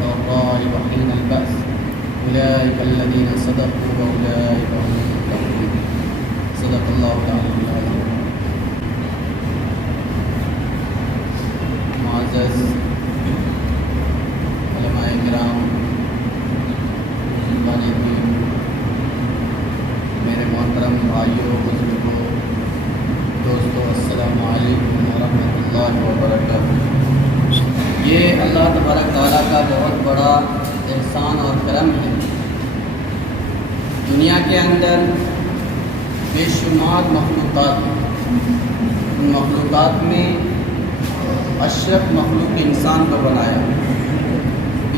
والضراء وحين البأس أولئك الذين صدقوا وأولئك هم المتقون صدق الله العلي العظيم. معزز علماء کرام، میرے محترم بھائیوں، بزرگوں، دوستوں، السلام علیکم ورحمۃ اللہ وبرکاتہ۔ یہ اللہ تبارک تعالیٰ کا بہت بڑا احسان اور کرم ہے۔ دنیا کے اندر بے شمار مخلوقات ہیں، ان مخلوقات میں اشرف مخلوق انسان کو بنایا۔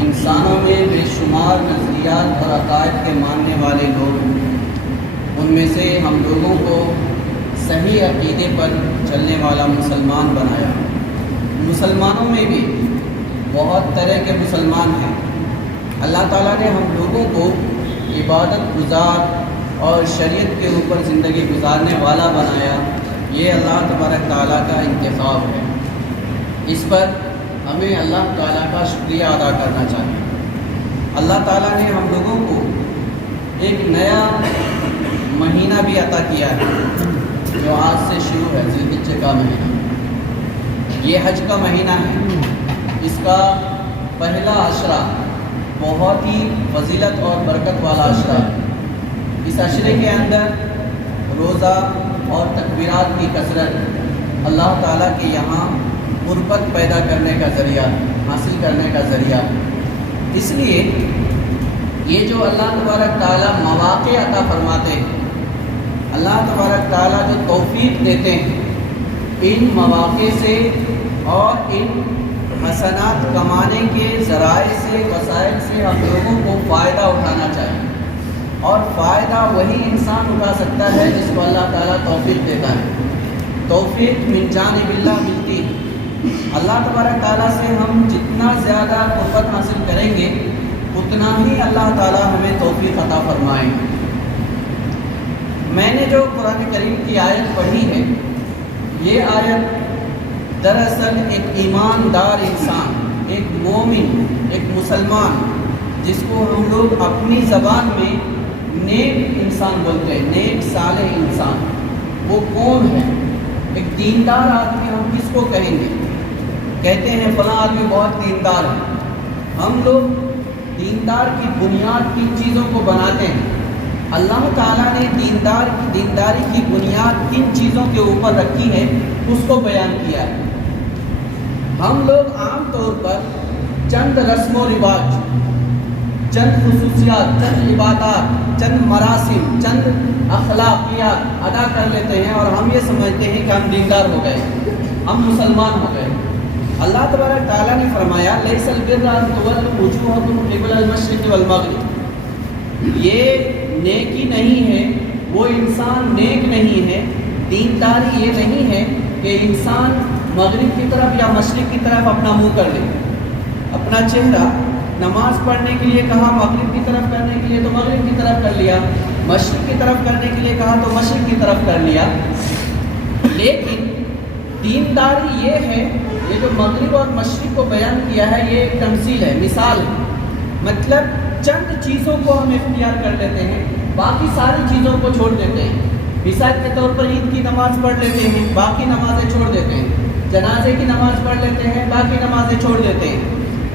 انسانوں میں بے شمار نظریات اور عقائد کے ماننے والے لوگ ہیں، ان میں سے ہم لوگوں کو صحیح عقیدے پر چلنے والا مسلمان بنایا۔ مسلمانوں میں بھی بہت طرح کے مسلمان ہیں۔ اللہ تعالیٰ نے ہم لوگوں کو عبادت گزار اور شریعت کے اوپر زندگی گزارنے والا بنایا۔ یہ اللہ تبارک تعالیٰ کا انتخاب ہے۔ اس پر ہمیں اللہ تعالیٰ کا شکریہ ادا کرنا چاہیے۔ اللہ تعالیٰ نے ہم لوگوں کو ایک نیا مہینہ بھی عطا کیا ہے، جو آج سے شروع ہے، ذی الحجہ کا مہینہ۔ یہ حج کا مہینہ ہے۔ اس کا پہلا عشرہ بہت ہی فضیلت اور برکت والا عشرہ ہے۔ اس عشرے کے اندر روزہ اور تکبیرات کی کثرت اللہ تعالیٰ کے یہاں قربت پیدا کرنے کا ذریعہ، حاصل کرنے کا ذریعہ۔ اس لیے یہ جو اللہ تبارک تعالیٰ مواقع عطا فرماتے ہیں، اللہ تبارک تعالیٰ جو توفیق دیتے ہیں، ان مواقع سے اور ان حسنات کمانے کے ذرائع سے، وسائل سے ہم لوگوں کو فائدہ اٹھانا چاہیے۔ اور فائدہ وہی انسان اٹھا سکتا ہے جس کو اللہ تعالیٰ توفیق دیتا ہے۔ توفیق من جانب اللہ ملتی ہے۔ اللہ تبارک تعالیٰ سے ہم جتنا زیادہ قربت حاصل کریں گے، اتنا ہی اللہ تعالیٰ ہمیں توفیق عطا فرمائیں گے۔ میں نے جو قرآن کریم کی آیت پڑھی ہے، یہ آیت دراصل ایک ایماندار انسان، ایک مومن، ایک مسلمان، جس کو ہم لوگ اپنی زبان میں نیک انسان بولتے ہیں، نیک صالح انسان، وہ کون ہے؟ ایک دیندار آدمی ہم کس کو کہیں گے؟ کہتے ہیں فلاں آدمی بہت دیندار ہے۔ ہم لوگ دیندار کی بنیاد کن چیزوں کو بناتے ہیں؟ اللہ تعالیٰ نے دینداری کی بنیاد کن چیزوں کے اوپر رکھی ہے، اس کو بیان کیا ہے۔ ہم لوگ عام طور پر چند رسم و رواج، چند خصوصیات، چند عبادات، چند مراسم، چند اخلاقیات ادا کر لیتے ہیں اور ہم یہ سمجھتے ہیں کہ ہم دیندار ہو گئے، ہم مسلمان ہو گئے۔ اللہ تبارک تعالیٰ نے فرمایا لیس البر ان تولوا وجوہکم قبل المشرق والمغرب۔ یہ نیکی نہیں ہے، وہ انسان نیک نہیں ہے۔ دینداری یہ نہیں ہے کہ انسان مغرب کی طرف یا مشرق کی طرف اپنا منہ کر لے، اپنا چہرہ نماز پڑھنے کے لیے کہا مغرب کی طرف کرنے کے لیے تو مغرب کی طرف کر لیا، مشرق کی طرف کرنے کے لیے کہا تو مشرق کی طرف کر لیا۔ لیکن دینداری یہ ہے، یہ جو مغرب اور مشرق کو بیان کیا ہے، یہ ایک تمثیل ہے، مثال ہے۔ مطلب چند چیزوں کو ہم اختیار کر لیتے ہیں، باقی ساری چیزوں کو چھوڑ دیتے ہیں۔ مثال کے طور پر عید کی نماز پڑھ لیتے ہیں، باقی نمازیں چھوڑ دیتے ہیں۔ جنازے کی نماز پڑھ لیتے ہیں، باقی نمازیں چھوڑ دیتے ہیں۔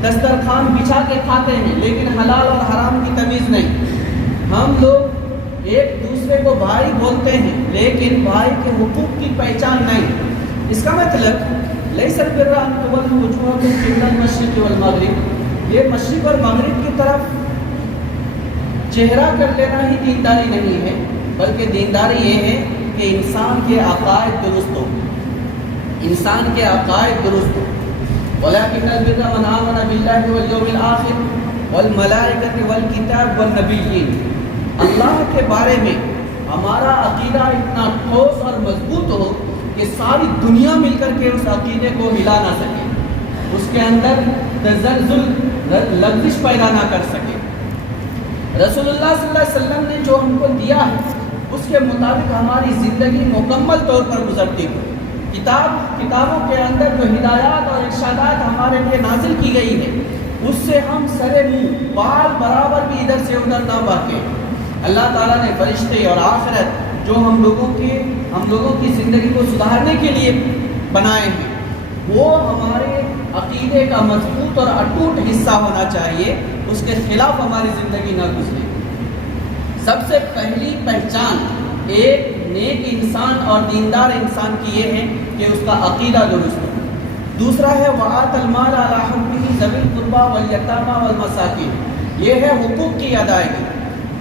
دسترخوان بچھا کے کھاتے ہیں، لیکن حلال اور حرام کی تمیز نہیں۔ ہم لوگ ایک دوسرے کو بھائی بولتے ہیں، لیکن بھائی کے حقوق کی پہچان نہیں۔ اس کا مطلب لیس البر ان تولوا وجوہکم قبل المشرق والمغرب، یہ مشرق اور مغرب کی طرف چہرہ کر لینا ہی دینداری نہیں ہے، بلکہ دینداری یہ ہے کہ انسان کے عقائد درست ہو، انسان کے عقائد درست ہو۔ وَلَٰكِنَّ الْبِرَّ مَنْ آمَنَ بِاللَّهِ وَالْيَوْمِ الْآخِرِ وَالْمَلَائِكَةِ وَالْكِتَابِ وَالنَّبِيِّينَ۔ اللہ کے بارے میں ہمارا عقیدہ اتنا ٹھوس اور مضبوط ہو کہ ساری دنیا مل کر کے اس عقیدے کو ہلا نہ سکے، اس کے اندر تزلزل، لغزش پیدا نہ کر سکے۔ رسول اللہ صلی اللہ علیہ وسلم نے جو ہم کو دیا ہے، اس کے مطابق ہماری زندگی مکمل طور پر گزرتی ہو۔ کتابوں کے اندر جو ہدایات اور ارشادات ہمارے لیے نازل کی گئی ہے، اس سے ہم سرے منہ بال برابر بھی ادھر سے ادھر نہ بھاگے۔ اللہ تعالیٰ نے فرشتے اور آخرت جو ہم لوگوں کی زندگی کو سدھارنے کے لیے بنائے ہیں، وہ ہمارے عقیدے کا مضبوط اور اٹوٹ حصہ ہونا چاہیے، اس کے خلاف ہماری زندگی نہ گزرے۔ سب سے پہلی پہچان ایک نیک انسان اور دیندار انسان کی یہ ہے کہ اس کا عقیدہ درست ہو۔ دوسرا ہے وآت المال علی حبہ ذوی القربى والیتامى والمساکین، یہ ہے حقوق کی ادائیگی۔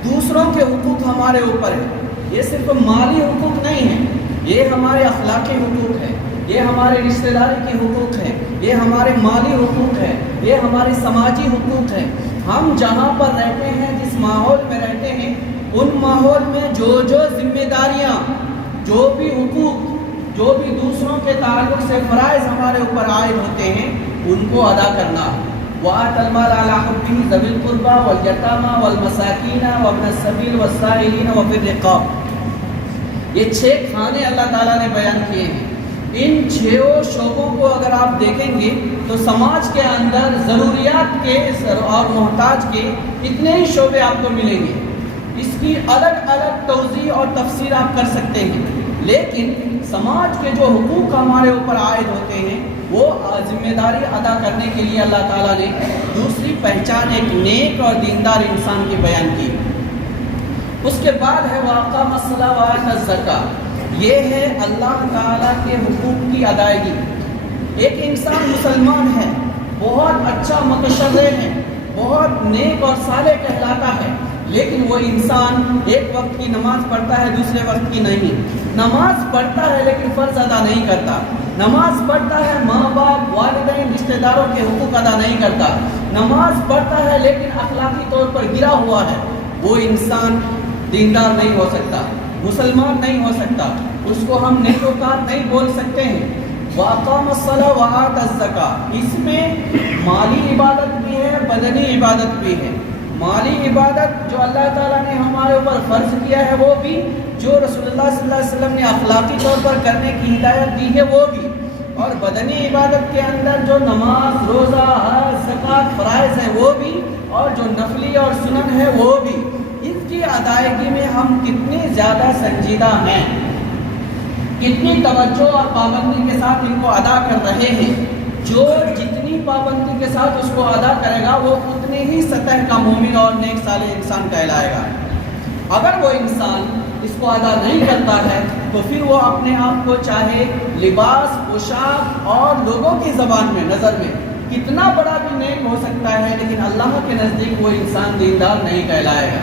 دوسروں کے حقوق ہمارے اوپر ہے، یہ صرف مالی حقوق نہیں ہے، یہ ہمارے اخلاقی حقوق ہے، یہ ہمارے رشتہ داری کے حقوق ہے، یہ ہمارے مالی حقوق ہے، یہ ہمارے سماجی حقوق ہے۔ ہم جہاں پر رہتے ہیں، جس ماحول میں رہتے ہیں، ان ماحول میں جو ذمہ داریاں، جو بھی حقوق، جو بھی دوسروں کے تعلق سے فرائض ہمارے اوپر عائد ہوتے ہیں، ان کو ادا کرنا۔ وآت المال علی حبہ ذوی القربى والیتامى والمساکین وابن السبیل والسائلین وفی الرقاب، یہ 6 کھانے اللہ تعالیٰ نے بیان کیے ہیں۔ ان 6 شعبوں کو اگر آپ دیکھیں گے تو سماج کے اندر ضروریات کے اور محتاج کے اتنے ہی شعبے آپ کو ملیں گے۔ اس کی الگ الگ توضیح اور تفسیر آپ کر سکتے ہیں، لیکن سماج کے جو حقوق ہمارے اوپر عائد ہوتے ہیں، وہ ذمہ داری ادا کرنے کے لیے اللہ تعالیٰ نے دوسری پہچان ایک نیک اور دیندار انسان کی بیان کی۔ اس کے بعد ہے وَأَقَامَ الصَّلَاةَ وَآتَى الزَّكَاةَ، یہ ہے اللہ تعالیٰ کے حقوق کی ادائیگی۔ ایک انسان مسلمان ہے، بہت اچھا متشرع ہے، بہت نیک اور صالح کہلاتا ہے، لیکن وہ انسان ایک وقت کی نماز پڑھتا ہے، دوسرے وقت کی نہیں۔ نماز پڑھتا ہے لیکن فرض ادا نہیں کرتا، نماز پڑھتا ہے ماں باپ، والدین، رشتہ داروں کے حقوق ادا نہیں کرتا، نماز پڑھتا ہے لیکن اخلاقی طور پر گرا ہوا ہے، وہ انسان دیندار نہیں ہو سکتا، مسلمان نہیں ہو سکتا، اس کو ہم نیکوکار نہیں بول سکتے ہیں۔ وَأَقَامَ الصَّلَاةَ وَآتَى الزَّكَاةَ، اس میں مالی عبادت بھی ہے، بدنی عبادت بھی ہے۔ مالی عبادت جو اللہ تعالیٰ نے ہمارے اوپر فرض کیا ہے وہ بھی، جو رسول اللہ صلی اللہ علیہ وسلم نے اخلاقی طور پر کرنے کی ہدایت دی ہے وہ بھی، اور بدنی عبادت کے اندر جو نماز، روزہ، حج، زکوٰۃ فرائض ہیں وہ بھی، اور جو نفلی اور سنن ہے وہ بھی۔ ان کی ادائیگی میں ہم کتنے زیادہ سنجیدہ ہیں، کتنی توجہ اور پابندی کے ساتھ ان کو ادا کر رہے ہیں۔ جو جتنی پابندی کے ساتھ اس کو ادا کرے گا، وہ اتنی ہی سطح کا مومن اور نیک صالح انسان کہلائے گا۔ اگر وہ انسان اس کو ادا نہیں کرتا ہے تو پھر وہ اپنے آپ کو چاہے لباس، پوشاک اور لوگوں کی زبان میں، نظر میں کتنا بڑا بھی نیک ہو سکتا ہے، لیکن اللہ کے نزدیک وہ انسان دیندار نہیں کہلائے گا۔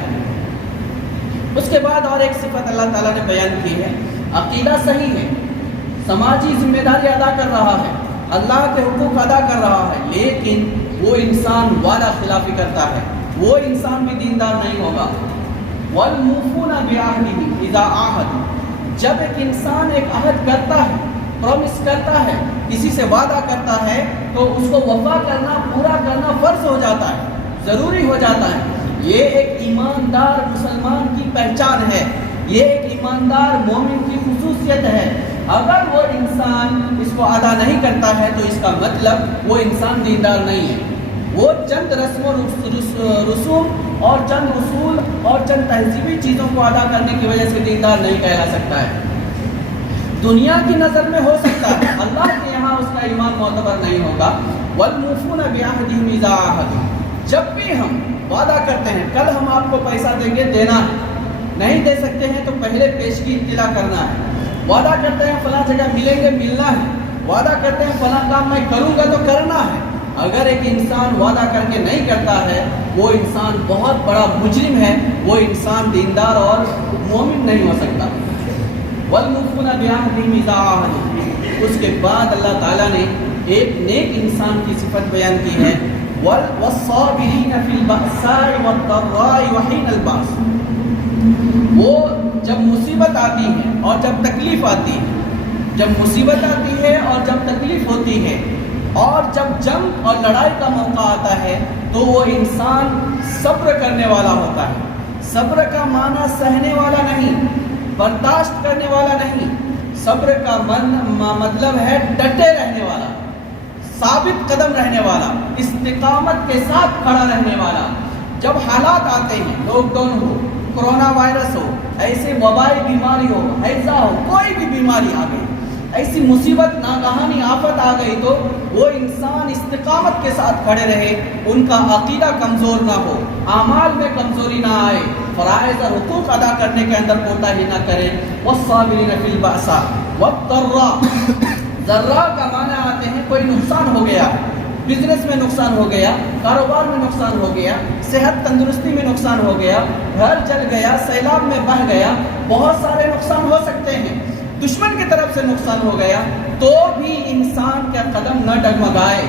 اس کے بعد اور ایک صفت اللہ تعالیٰ نے بیان کی ہے، عقیدہ صحیح ہے، سماجی ذمہ داری ادا کر رہا ہے، اللہ کے حقوق ادا کر رہا ہے، لیکن وہ انسان وعدہ خلافی کرتا ہے، وہ انسان بھی دیندار نہیں ہوگا۔ وَالْمُوفُونَ بِعَهْدِهِ إِذَا عَاهَدُوا، جب ایک انسان ایک عہد کرتا ہے، پرومس کرتا ہے، کسی سے وعدہ کرتا ہے، تو اس کو وفا کرنا، پورا کرنا فرض ہو جاتا ہے، ضروری ہو جاتا ہے۔ یہ ایک ایماندار مسلمان کی پہچان ہے، یہ ایک ایماندار مومن کی خصوصیت ہے۔ اگر وہ انسان اس کو ادا نہیں کرتا ہے تو اس کا مطلب وہ انسان دیندار نہیں ہے، وہ چند رسم و رسوم اور چند اصول اور چند تہذیبی چیزوں کو ادا کرنے کی وجہ سے دیندار نہیں کہلا سکتا ہے۔ دنیا کی نظر میں ہو سکتا ہے، اللہ کے یہاں اس کا ایمان معتبر نہیں ہوگا۔ وَالْمُوفُونَ بِعَهْدِهِمْ إِذَا عَاهَدُوا، جب بھی ہم وعدہ کرتے ہیں، کل ہم آپ کو پیسہ دیں گے، دینا ہے، نہیں دے سکتے ہیں تو پہلے پیشگی اطلاع کرنا ہے۔ وعدہ کرتے ہیں فلاں جگہ ملیں گے، ملنا ہے، وعدہ کرتے ہیں فلاں کام میں کروں گا تو کرنا ہے۔ اگر ایک انسان وعدہ کر کے نہیں کرتا ہے، وہ انسان بہت بڑا مجرم ہے، وہ انسان دیندار اور مومن نہیں ہو سکتا۔ وَالْمُوفُونَ بِعَهْدِهِمْ إِذَا عَاهَدُوا، اس کے بعد اللہ تعالیٰ نے ایک نیک انسان کی صفت بیان کی ہے، وَالصَّابِرِينَ فِي الْبَأْسَاءِ وَالضَّرَّاءِ وَحِينَ الْبَأْسِ، وہ جب مصیبت آتی ہے اور جب تکلیف آتی ہے، جب مصیبت آتی ہے اور جب تکلیف ہوتی ہے، اور جب جنگ اور لڑائی کا موقع آتا ہے تو وہ انسان صبر کرنے والا ہوتا ہے۔ صبر کا معنی سہنے والا نہیں، برداشت کرنے والا نہیں، صبر کا مطلب ہے ڈٹے رہنے والا۔ ثابت قدم رہنے والا، استقامت کے ساتھ کھڑا رہنے والا. جب حالات آتے ہیں، لاک ڈاؤن ہو، کرونا وائرس ہو، ایسے وبائی بیماری ہو، ہیضہ ہو، کوئی بھی بیماری آ گئی، ایسی مصیبت ناگہانی آفت آ گئی، تو وہ انسان استقامت کے ساتھ کھڑے رہے، ان کا عقیدہ کمزور نہ ہو، اعمال میں کمزوری نہ آئے، فرائض اور حقوق ادا کرنے کے اندر کوتاہی نہ کرے. والصابرین فی البأساء والضراء. ضراء کا معنی آتے ہیں کوئی نقصان ہو گیا، بزنس میں نقصان ہو گیا، کاروبار میں نقصان ہو گیا، صحت تندرستی میں نقصان ہو گیا، گھر جل گیا، سیلاب میں بہہ گیا، بہت سارے نقصان ہو سکتے ہیں، دشمن کی طرف سے نقصان ہو گیا، تو بھی انسان کا قدم نہ ڈگمگائے،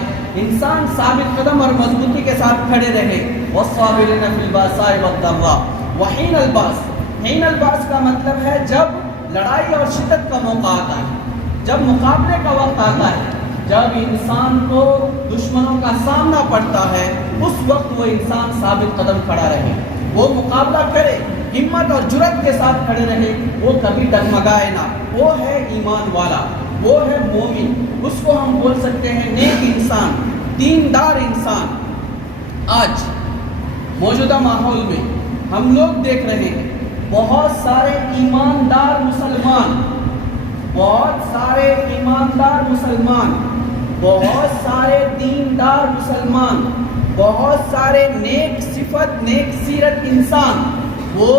انسان ثابت قدم اور مضبوطی کے ساتھ کھڑے رہے. والصابرین فی البأساء والضراء وحین الباس. حین الباس کا مطلب ہے جب لڑائی اور شدت کا موقع آتا ہے، جب مقابلے کا وقت آتا ہے، جب انسان کو دشمنوں کا سامنا پڑتا ہے، اس وقت وہ انسان ثابت قدم کھڑا رہے، وہ مقابلہ کرے، ہمت اور جرأت کے ساتھ کھڑے رہے، وہ کبھی ڈگمگائے نہ. وہ ہے ایمان والا، وہ ہے مومن، اس کو ہم بول سکتے ہیں نیک انسان، دیندار انسان. آج موجودہ ماحول میں ہم لوگ دیکھ رہے ہیں بہت سارے ایماندار مسلمان، بہت سارے ایماندار مسلمان، بہت سارے دیندار مسلمان، بہت سارے نیک صفت نیک سیرت انسان، وہ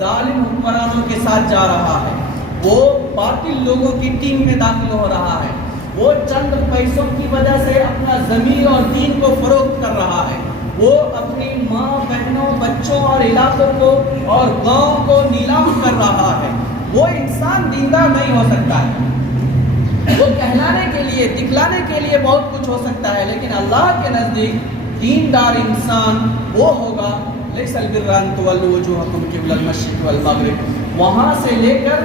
ظالم حکمرانوں کے ساتھ جا رہا ہے، وہ باطل لوگوں کی ٹیم میں داخل ہو رہا ہے، وہ چند پیسوں کی وجہ سے اپنا ضمیر اور دین کو فروخت کر رہا ہے، وہ اپنی ماں بہنوں بچوں اور علاقوں کو اور گاؤں کو نیلام کر رہا ہے. وہ انسان دیندار نہیں ہو سکتا ہے، وہ کہلانے کے لیے دکھلانے کے لیے بہت کچھ ہو سکتا ہے، لیکن اللہ کے نزدیک دیندار انسان وہ ہوگا لیس البر ان تولوا وجوهکم قبل المشرق والمغرب، وہاں سے لے کر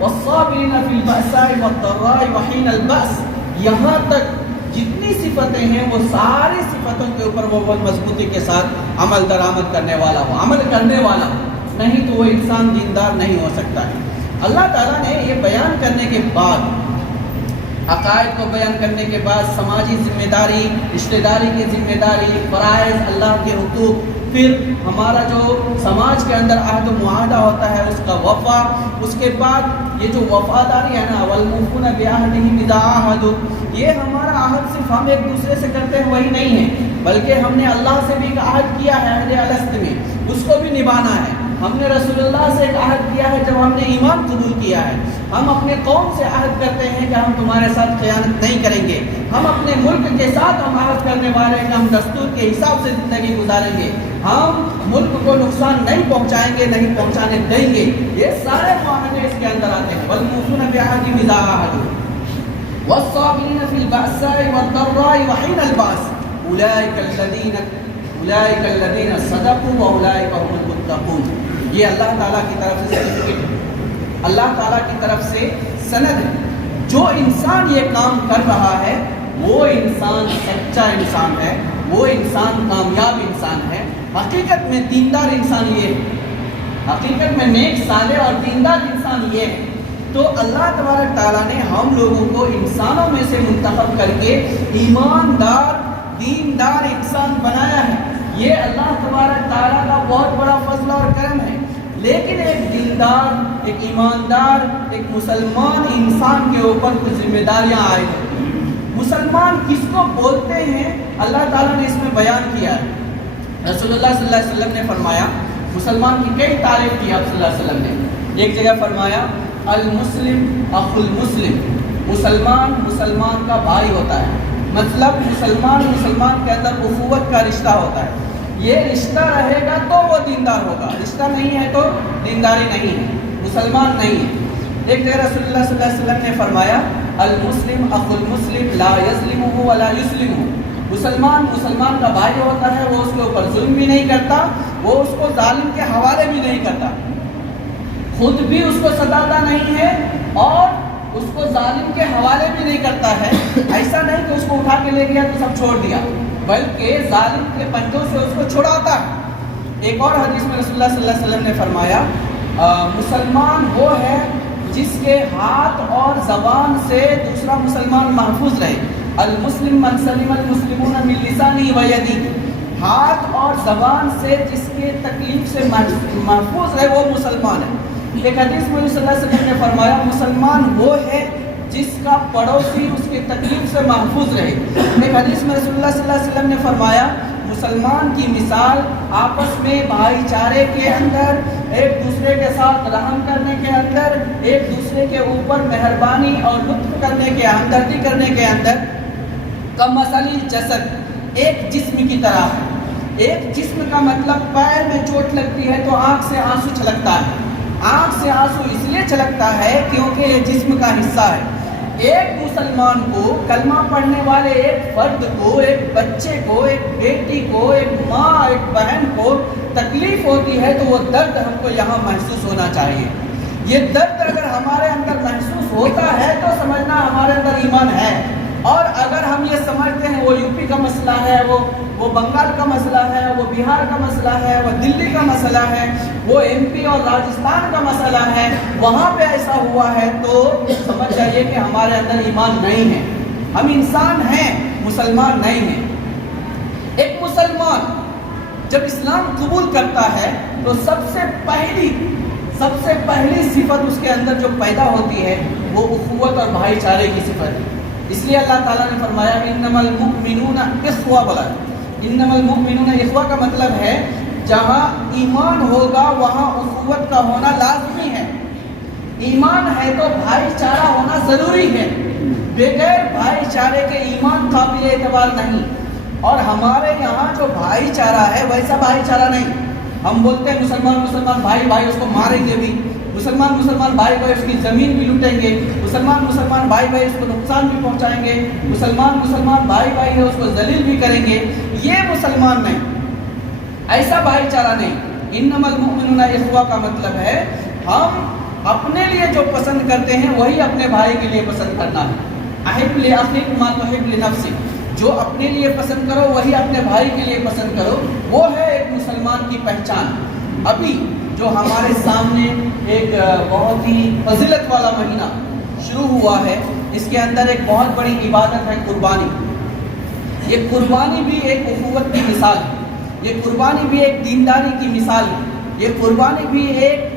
والصابرین فی البأساء والضراء وحین البأس، یہاں تک جتنی صفتیں ہیں وہ ساری صفتوں کے اوپر وہ بہت مضبوطی کے ساتھ عمل درآمد کرنے والا ہو، عمل کرنے والا ہو، نہیں تو وہ انسان دیندار نہیں ہو سکتا ہے. اللہ تعالیٰ نے یہ بیان کرنے کے بعد، عقائد کو بیان کرنے کے بعد، سماجی ذمہ داری، رشتہ داری کی ذمہ داری، فرائض، اللہ کے حقوق، پھر ہمارا جو سماج کے اندر عہد و معاہدہ ہوتا ہے اس کا وفا، اس کے بعد یہ جو وفاداری ہے نا، والموفون بعہدہم اذا عاہدوا، یہ ہمارا عہد صرف ہم ایک دوسرے سے کرتے ہیں وہی نہیں ہے، بلکہ ہم نے اللہ سے بھی ایک عہد کیا ہے عہد الست میں، اس کو بھی نبھانا ہے. ہم نے رسول اللہ سے ایک عہد کیا ہے جب ہم نے ایمان قبول کیا ہے. ہم اپنے قوم سے عہد کرتے ہیں کہ ہم تمہارے ساتھ خیانت نہیں کریں گے. ہم اپنے ملک کے ساتھ ہم عہد کرنے والے ہیں کہ ہم دستور کے حساب سے زندگی گزاریں گے. ہم ملک کو نقصان نہیں پہنچائیں گے، نہیں پہنچانے دیں گے. یہ سارے معاملے اس کے اندر آتے ہیں. والموفون بعہدہم اذا عاہدوا والصابرین فی البأساء والضراء وحین البأس اولئک الذین صدقوا واولئک هم المتقون. یہ اللہ تعالیٰ کی طرف سے سرٹیفکیٹ، اللہ تعالیٰ کی طرف سے سند ہے. جو انسان یہ کام کر رہا ہے وہ انسان سچا انسان ہے، وہ انسان کامیاب انسان ہے. حقیقت میں دیندار انسان یہ ہے، حقیقت میں نیک صالح اور دیندار انسان یہ ہے. تو اللہ تبارک تعالیٰ نے ہم لوگوں کو انسانوں میں سے منتخب کر کے ایماندار دیندار انسان بنایا ہے. یہ اللہ تبارک تعالیٰ کا بہت بڑا فضل اور کرم ہے. لیکن ایک دیندار، ایک ایماندار، ایک مسلمان انسان کے اوپر کچھ ذمہ داریاں عائد ہوتی ہیں. مسلمان کس کو بولتے ہیں اللہ تعالیٰ نے اس میں بیان کیا ہے. رسول اللہ صلی اللہ علیہ وسلم نے فرمایا، مسلمان کی کئی تعریف کی آپ صلی اللہ علیہ وسلم نے. ایک جگہ فرمایا المسلم اخو المسلم، مسلمان مسلمان کا بھائی ہوتا ہے. مطلب مسلمان مسلمان کے اندر اخوت کا رشتہ ہوتا ہے. یہ رشتہ رہے گا تو وہ دیندار ہوگا، رشتہ نہیں ہے تو دینداری نہیں ہے، مسلمان نہیں ہے. ایک جگہ رسول اللہ صلی اللہ علیہ وسلم نے فرمایا المسلم اخو المسلم لا یظلمہ ولا یسلمہ. مسلمان مسلمان کا بھائی ہوتا ہے، وہ اس کے اوپر ظلم بھی نہیں کرتا، وہ اس کو ظالم کے حوالے بھی نہیں کرتا، خود بھی اس کو ستاتا نہیں ہے اور اس کو ظالم کے حوالے بھی نہیں کرتا ہے. ایسا نہیں کہ اس کو اٹھا کے لے گیا تو سب چھوڑ دیا، بلکہ ظالم کے پنجوں سے اس کو چھڑاتا ہے. ایک اور حدیث میں رسول اللہ صلی اللہ علیہ وسلم نے فرمایا مسلمان وہ ہے جس کے ہاتھ اور زبان سے دوسرا مسلمان محفوظ رہے. المسلم من سلم المسلمون من لسانه و یده، ہاتھ اور زبان سے جس کے تکلیف سے محفوظ ہے وہ مسلمان ہے۔ ایک حدیث میں صلی اللہ علیہ وسلم نے فرمایا مسلمان وہ ہے جس کا پڑوسی اس کے تکلیف سے محفوظ رہے۔ ایک حدیث میں رسول اللہ صلی اللہ علیہ وسلم نے فرمایا مسلمان کی مثال آپس میں بھائی چارے کے اندر، ایک دوسرے کے ساتھ رحم کرنے کے اندر، ایک دوسرے کے اوپر مہربانی اور لطف کرنے کے، ہمدردی کرنے کے اندر، کمثل الجسد، ایک جسم کی طرح ہے۔ ایک جسم کا مطلب پیر میں چوٹ لگتی ہے تو آنکھ سے آنسو چھلکتا ہے۔ آنکھ سے آنسو اس لیے چھلکتا ہے کیونکہ یہ جسم کا حصہ ہے۔ ایک مسلمان کو، کلمہ پڑھنے والے ایک فرد کو، ایک بچے کو، ایک بیٹی کو، ایک ماں، ایک بہن کو تکلیف ہوتی ہے تو وہ درد ہم کو یہاں محسوس ہونا چاہیے۔ یہ درد اگر ہمارے اندر محسوس ہوتا ہے تو سمجھنا ہمارے اندر ایمان ہے۔ اور اگر ہم یہ سمجھتے ہیں وہ یو پی کا مسئلہ ہے، وہ بنگال کا مسئلہ ہے، وہ بہار کا مسئلہ ہے، وہ دلی کا مسئلہ ہے، وہ ایم پی اور راجستھان کا مسئلہ ہے، وہاں پہ ایسا ہوا ہے تو سمجھ جائیے کہ ہمارے اندر ایمان نہیں ہے۔ ہم انسان ہیں، مسلمان نہیں ہیں۔ ایک مسلمان جب اسلام قبول کرتا ہے تو سب سے پہلی صفت اس کے اندر جو پیدا ہوتی ہے وہ اخوت اور بھائی چارے کی صفت ہے۔ اس لیے اللہ تعالیٰ نے فرمایا انما المؤمنون اخوہ، بولا انما المؤمنون اخوہ کا مطلب ہے جہاں ایمان ہوگا وہاں اخوت کا ہونا لازمی ہے۔ ایمان ہے تو بھائی چارہ ہونا ضروری ہے، بغیر بھائی چارے کے ایمان قابل اعتبار نہیں۔ اور ہمارے یہاں جو بھائی چارہ ہے ویسا بھائی چارہ نہیں۔ ہم بولتے ہیں مسلمان بھائی اس کو ماریں گے بھی، مسلمان بھائی اس کی زمین بھی لوٹیں گے، مسلمان بھائی اس کو نقصان بھی پہنچائیں گے، مسلمان بھائی ہے اس کو ذلیل بھی کریں گے۔ یہ مسلمان نہیں، ایسا بھائی چارہ نہیں۔ انما المؤمنون اخوہ کا مطلب ہے ہم اپنے لیے جو پسند کرتے ہیں وہی اپنے بھائی کے لیے پسند کرنا ہے۔ احب لاخیک ما تحب لنفسک، جو اپنے لیے پسند کرو وہی اپنے بھائی کے لیے پسند کرو، وہ ہے ایک مسلمان کی پہچان۔ ابھی جو ہمارے سامنے ایک بہت ہی فضیلت والا مہینہ شروع ہوا ہے، اس کے اندر ایک بہت بڑی عبادت ہے قربانی۔ یہ قربانی بھی ایک اخوت کی مثال ہے، یہ قربانی بھی ایک دینداری کی مثال ہے، یہ قربانی بھی ایک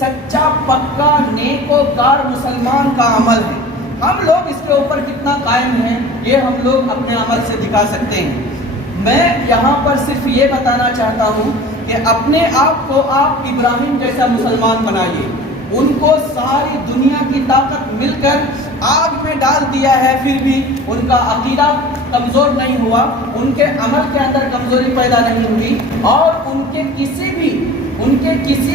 سچا پکا نیک و کار مسلمان کا عمل ہے۔ ہم لوگ اس کے اوپر کتنا قائم ہیں یہ ہم لوگ اپنے عمل سے دکھا سکتے ہیں۔ میں یہاں پر صرف یہ بتانا چاہتا ہوں کہ اپنے آپ کو آپ ابراہیم جیسا مسلمان بنائیے۔ ان کو ساری دنیا کی طاقت مل کر آگ میں ڈال دیا ہے، پھر بھی ان کا عقیدہ کمزور نہیں ہوا، ان کے عمل کے اندر کمزوری پیدا نہیں ہوئی، اور ان کے کسی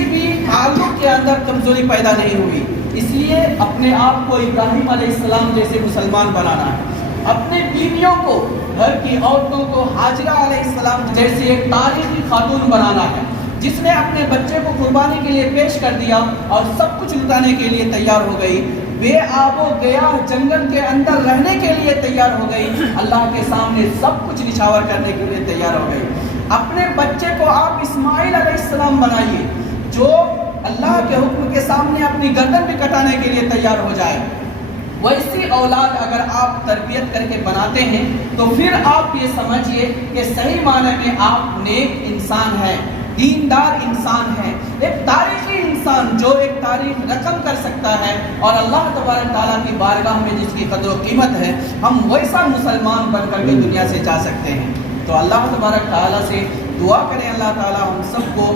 بھی تعلق کے اندر کمزوری پیدا نہیں ہوئی۔ اس لیے اپنے آپ کو ابراہیم علیہ السلام جیسے مسلمان بنانا ہے۔ اپنے بیویوں کو، گھر کی عورتوں کو حاجرہ علیہ السلام جیسے ایک تاریخی خاتون بنانا ہے، جس نے اپنے بچے کو قربانی کے لیے پیش کر دیا اور سب کچھ لٹانے کے لیے تیار ہو گئی، بے آب و گیا جنگل کے اندر رہنے کے لیے تیار ہو گئی، اللہ کے سامنے سب کچھ نچھاور کرنے کے لیے تیار ہو گئی۔ اپنے بچے کو آپ اسماعیل علیہ السلام بنائیے، جو اللہ کے حکم کے سامنے اپنی گردن بھی کٹانے کے لیے تیار ہو جائے۔ ویسی اولاد اگر آپ تربیت کر کے بناتے ہیں تو پھر آپ یہ سمجھیے کہ صحیح معنی میں آپ نیک انسان ہیں، دیندار انسان ہیں، ایک تاریخی انسان جو ایک تاریخ رقم کر سکتا ہے، اور اللہ تبارک تعالیٰ کی بارگاہ میں جس کی قدر و قیمت ہے، ہم ویسا مسلمان بن کر کے دنیا سے جا سکتے ہیں۔ تو اللہ تبارک تعالیٰ سے دعا کریں اللہ تعالیٰ ہم سب کو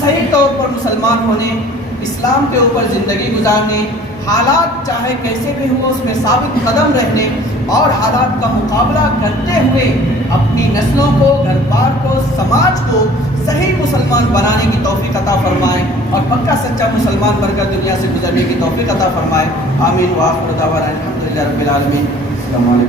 صحیح طور پر مسلمان ہونے، اسلام کے اوپر زندگی گزارنے، حالات چاہے کیسے بھی ہو اس میں ثابت قدم رہنے، اور حالات کا مقابلہ کرتے ہوئے اپنی نسلوں کو، گھر بار کو، سماج کو صحیح مسلمان بنانے کی توفیق عطا فرمائے، اور پکا سچا مسلمان بن کر دنیا سے گزرنے کی توفیق عطا فرمائے۔ آمین وآخر دعوانا الحمدللہ رب العالمین۔ السلام علیکم۔